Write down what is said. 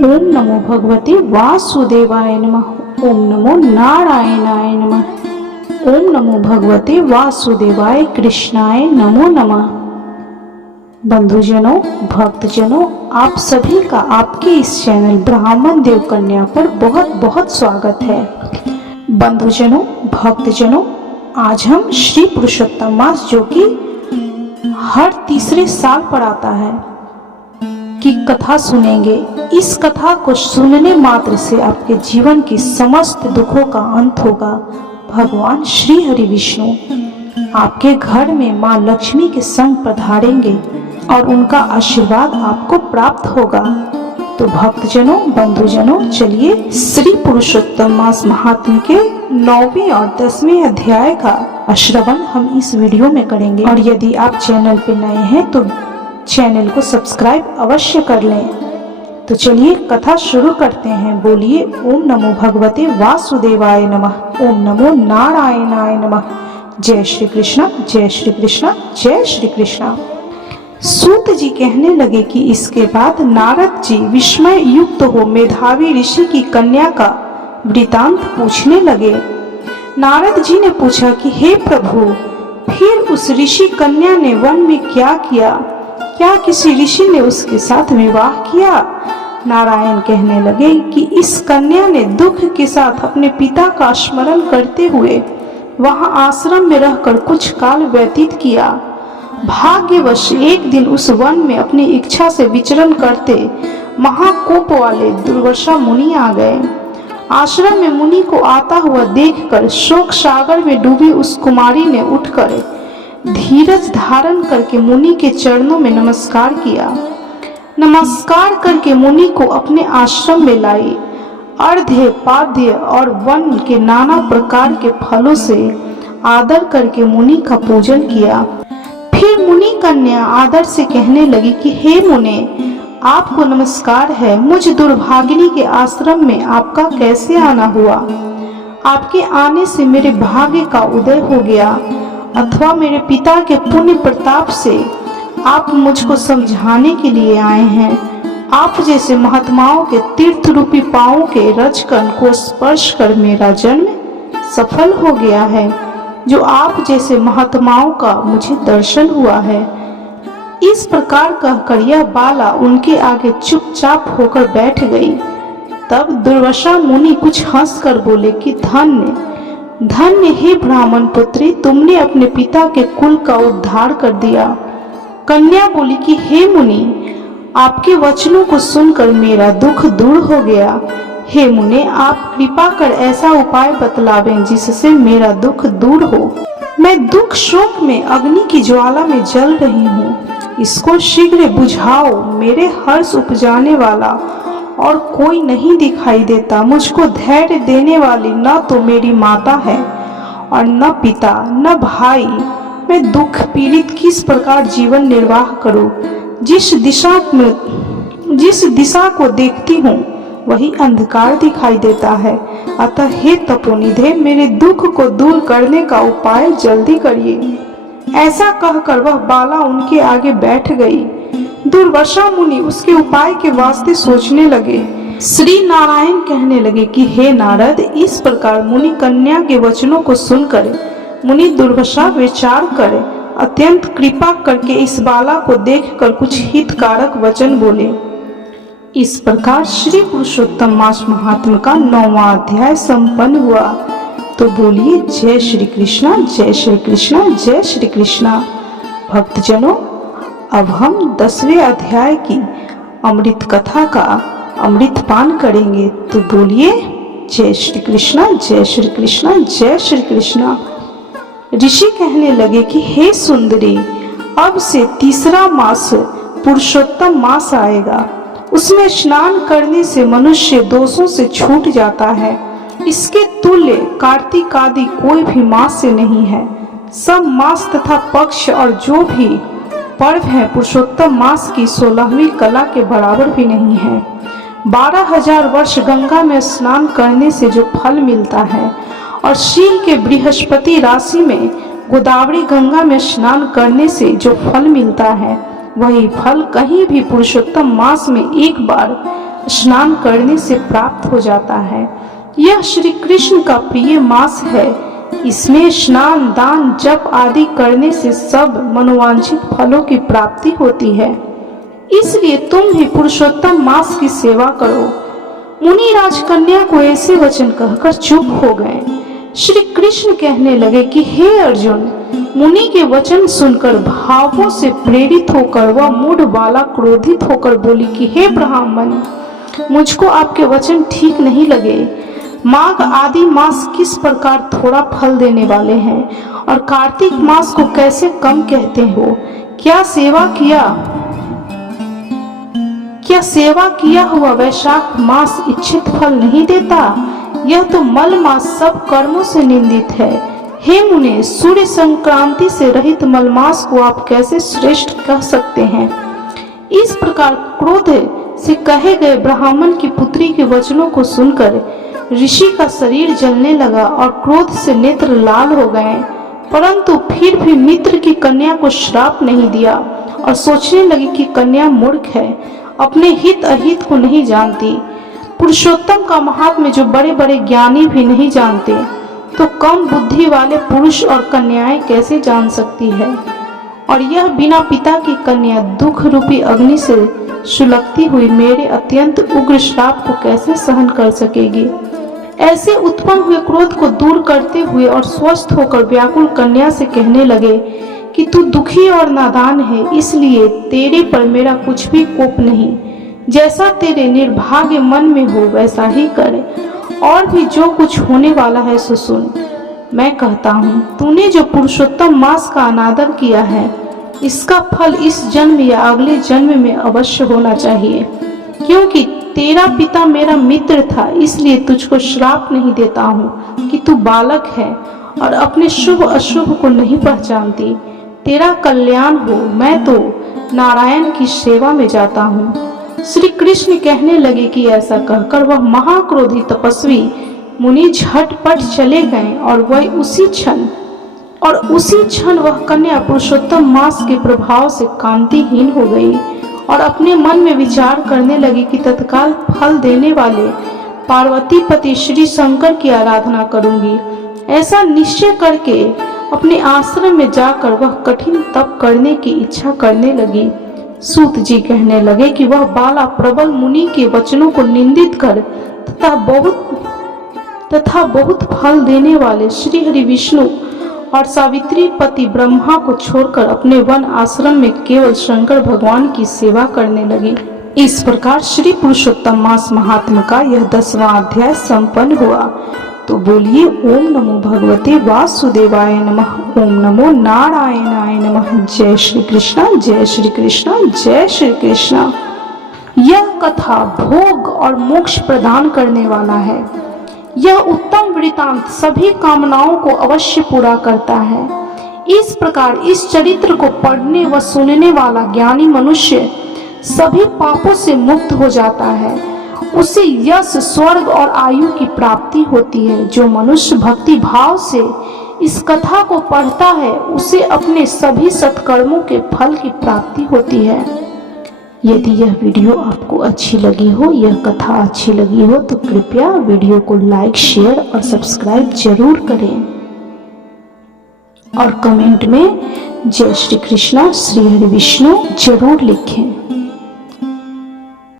ओम नमो भगवते वासुदेवाय नमः। ओम नमो नारायणाय नमः। ओम नमो भगवते वासुदेवाय कृष्णाय नमो नमः। बंधुजनों, भक्तजनों, आप सभी का आपके इस चैनल ब्राह्मण देव कन्या पर बहुत बहुत स्वागत है। बंधुजनों, भक्तजनों, आज हम श्री पुरुषोत्तम मास, जो कि हर तीसरे साल पर आता है, की कथा सुनेंगे। इस कथा को सुनने मात्र से आपके जीवन की समस्त दुखों का अंत होगा। भगवान श्री हरि विष्णु आपके घर में माँ लक्ष्मी के संग पधारेंगे और उनका आशीर्वाद आपको प्राप्त होगा। तो भक्तजनों, बंधुजनों, चलिए श्री पुरुषोत्तम मास महात्म्य के 9वें और 10वें अध्याय का श्रवण हम इस वीडियो में करेंगे। और यदि आप चैनल पे नए हैं तो चैनल को सब्सक्राइब अवश्य कर लें। तो चलिए कथा शुरू करते हैं। बोलिए ओम नमो भगवते वासुदेवाय नमः। ओम नमो नारायणाय नमः। जय श्री कृष्ण, जय श्री कृष्ण, जय श्री कृष्ण। सूत जी कहने लगे कि इसके बाद नारद जी विस्मय युक्त हो मेधावी ऋषि की कन्या का वृतांत पूछने लगे। नारद जी ने पूछा कि हे प्रभु, फिर उस ऋषि कन्या ने वन में क्या किया? क्या किसी ऋषि ने उसके साथ विवाह किया? नारायण कहने लगे कि इस कन्या ने दुख के साथ अपने पिता का स्मरण करते हुए वहां आश्रम में रहकर कुछ काल व्यतीत किया। भाग्यवश एक दिन उस वन में अपनी इच्छा से विचरण करते महाकोप वाले दुर्वासा मुनि आ गए। आश्रम में मुनि को आता हुआ देखकर शोक सागर में डूबी उस कुमारी ने उठकर धीरज धारण करके मुनि के चरणों में नमस्कार किया। नमस्कार करके मुनि को अपने आश्रम में लाई। अर्घ्य, पाद्य और वन के नाना प्रकार के फलों से आदर करके मुनि का पूजन किया। फिर मुनि कन्या आदर से कहने लगी कि हे मुने, आपको नमस्कार है। मुझ दुर्भागिनी के आश्रम में आपका कैसे आना हुआ? आपके आने से मेरे भाग्य का उदय हो गया, अथवा मेरे पिता के पुण्य प्रताप से आप मुझको समझाने के लिए आए हैं? आप जैसे महात्माओं के तीर्थ रूपी पांवों के रजकण को स्पर्श कर मेरा जन्म सफल हो गया है। जो आप जैसे महात्माओं का मुझे दर्शन हुआ है। इस प्रकार कहकर यह बाला उनके आगे चुपचाप होकर बैठ गई। तब दुर्वासा मुनि कुछ हंसकर बोले कि धन्य धन्य हे ब्राह्मण पुत्री, तुमने अपने पिता के कुल का उद्धार कर दिया। कन्या बोली कि हे मुनि, आपके वचनों को सुनकर मेरा दुख दूर हो गया। हे मुने, आप कृपा कर ऐसा उपाय बतलावें जिससे मेरा दुख दूर हो। मैं दुख शोक में अग्नि की ज्वाला में जल रही हूँ, इसको शीघ्र बुझाओ। मेरे हर्ष उपजाने वाला और कोई नहीं दिखाई देता। मुझको धैर्य देने वाली न तो मेरी माता है और न पिता न भाई। मैं दुख पीड़ित किस प्रकार जीवन निर्वाह करूं? जिस दिशा को देखती हूँ वही अंधकार दिखाई देता है। अतः हे तपोनिधे, मेरे दुख को दूर करने का उपाय जल्दी करिए। ऐसा कहकर वह बाला उनके आगे बैठ गई। दुर्वासा मुनि उसके उपाय के वास्ते सोचने लगे। श्री नारायण कहने लगे कि हे नारद, इस प्रकार मुनि कन्या के वचनों को सुनकर मुनि दुर्वासा विचार कर अत्यंत कृपा करके इस बाला को देखकर कुछ हितकारक वचन बोले। इस प्रकार श्री पुरुषोत्तम मास महात्म्य का 9वां अध्याय संपन्न हुआ। तो बोलिए जय श्री कृष्ण, जय श्री कृष्ण, जय श्री कृष्ण। भक्तजनों, अब हम 10वें अध्याय की अमृत कथा का अमृत पान करेंगे। तो बोलिए जय श्री कृष्ण, जय श्री कृष्ण, जय श्री कृष्ण। ऋषि कहने लगे कि हे सुंदरी, अब से तीसरा मास पुरुषोत्तम मास आएगा। उसमें स्नान करने से मनुष्य दोषों से छूट जाता है। इसके तुल्य कार्तिक आदि कोई भी मास से नहीं है। सब मास तथा पक्ष और जो भी पर्व है पुरुषोत्तम मास की 16वीं कला के बराबर भी नहीं है। 12,000 वर्ष गंगा में स्नान करने से जो फल मिलता है और शील के बृहस्पति राशि में गोदावरी गंगा में स्नान करने से जो फल मिलता है, वही फल कहीं भी पुरुषोत्तम मास में एक बार स्नान करने से प्राप्त हो जाता है। यह श्री कृष्ण का प्रिय मास है। इसमें स्नान, दान, जप आदि करने से सब मनोवांछित फलों की प्राप्ति होती है। इसलिए तुम भी पुरुषोत्तम मास की सेवा करो। मुनि राजकन्या को ऐसे वचन कहकर चुप हो गए। श्री कृष्ण कहने लगे कि हे अर्जुन, मुनि के वचन सुनकर भावों से प्रेरित होकर वह मूढ़ बालक क्रोधित होकर बोली कि हे ब्राह्मण, मुझको आपके वचन ठीक नहीं लगे। माघ आदि मास किस प्रकार थोड़ा फल देने वाले हैं और कार्तिक मास को कैसे कम कहते हो? क्या सेवा किया हुआ वैशाख मास इच्छित फल नहीं देता? यह तो मल मास सब कर्मों से निंदित है। हे मुने, सूर्य संक्रांति से रहित मल मास को आप कैसे श्रेष्ठ कह सकते हैं? इस प्रकार क्रोध से कहे गए ब्राह्मण की पुत्री के वचनों को सुनकर ऋषि का शरीर जलने लगा और क्रोध से नेत्र लाल हो गए, परंतु फिर भी मित्र की कन्या को श्राप नहीं दिया और सोचने लगे कि कन्या मूर्ख है, अपने हित अहित को नहीं जानती। पुरुषोत्तम का महात्म्य जो बड़े बड़े ज्ञानी भी नहीं जानते, तो कम बुद्धि वाले पुरुष और कन्याएं कैसे जान सकती है? और यह बिना पिता की कन्या दुख रूपी अग्नि से सुलगती हुई मेरे अत्यंत उग्र श्राप को कैसे सहन कर सकेगी? ऐसे उत्पन्न हुए क्रोध को दूर करते हुए और स्वस्थ होकर व्याकुल कन्या से कहने लगे कि तू दुखी और नादान है, इसलिए तेरे पर मेरा कुछ भी कोप नहीं। जैसा तेरे निर्भाग्य मन में हो वैसा ही कर, और भी जो कुछ होने वाला है सो सुन। मैं कहता हूँ, तूने जो पुरुषोत्तम मास का अनादर किया है, इसका फल इस जन्म या अगले जन्म में अवश्य होना चाहिए। क्योंकि तेरा पिता मेरा मित्र था, इसलिए तुझको श्राप नहीं देता हूँ कि तू बालक है और अपने शुभ अशुभ को नहीं पहचानती। तेरा कल्याण हो, मैं तो नारायण की सेवा में जाता हूँ। श्री कृष्ण कहने लगे कि ऐसा कहकर वह महाक्रोधी तपस्वी मुनि झटपट चले गए और उसी क्षण वह कन्या पुरुषोत्तम मास के प्रभाव से कांतिहीन हो गई और अपने मन में विचार करने लगी कि तत्काल फल देने वाले पार्वती पति श्री शंकर की आराधना करूंगी। ऐसा निश्चय करके अपने आश्रम में जाकर वह कठिन तप करने की इच्छा करने लगी। सूत जी कहने लगे कि वह बाला प्रबल मुनि के वचनों को निंदित कर तथा बहुत फल देने वाले श्री हरि विष्णु और सावित्री पति ब्रह्मा को छोड़कर अपने वन आश्रम में केवल शंकर भगवान की सेवा करने लगी। इस प्रकार श्री पुरुषोत्तम मास महात्म्य का यह 10वां अध्याय संपन्न हुआ। तो बोलिए ओम नमो भगवते वासुदेवाय नमः, ओम नमो नारायणाय नमः। जय श्री कृष्णा, जय श्री कृष्णा, जय श्री कृष्णा। यह कथा भोग और मोक्ष प्रदान करने वाला है। यह उत्तम वृतांत सभी कामनाओं को अवश्य पूरा करता है। इस प्रकार इस चरित्र को पढ़ने व सुनने वाला ज्ञानी मनुष्य सभी पापों से मुक्त हो जाता है। उसे यश, स्वर्ग और आयु की प्राप्ति होती है। जो मनुष्य भक्ति भाव से इस कथा को पढ़ता है, उसे अपने सभी सत्कर्मों के फल की प्राप्ति होती है। यदि यह वीडियो आपको अच्छी लगी हो, यह कथा अच्छी लगी हो, तो कृपया वीडियो को लाइक, शेयर और सब्सक्राइब जरूर करें और कमेंट में जय श्री कृष्णा, श्री हरि विष्णु जरूर लिखें।